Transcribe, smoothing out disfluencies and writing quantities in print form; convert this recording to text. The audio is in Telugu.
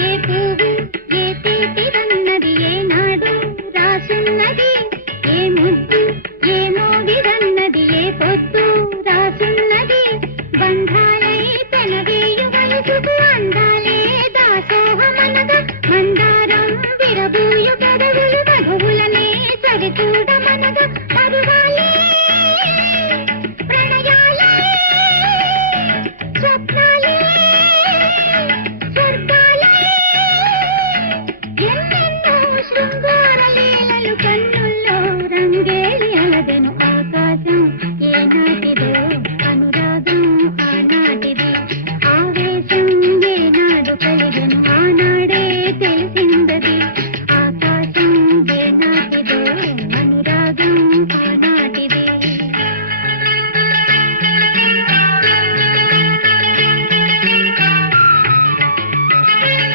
ఏ పువ్వు ఏ తీపిదన్నది ఏనాడు రాసున్నది, ఏ ముద్దు ఏ మోగిదన్నది ఏ పొద్దు రాసున్నది. బంధాలై పెనవేయు వయసుకు అందాలే దాసోహమనగా, మందారం విరబూయు పెదవులు మధువులనే సరిచూడ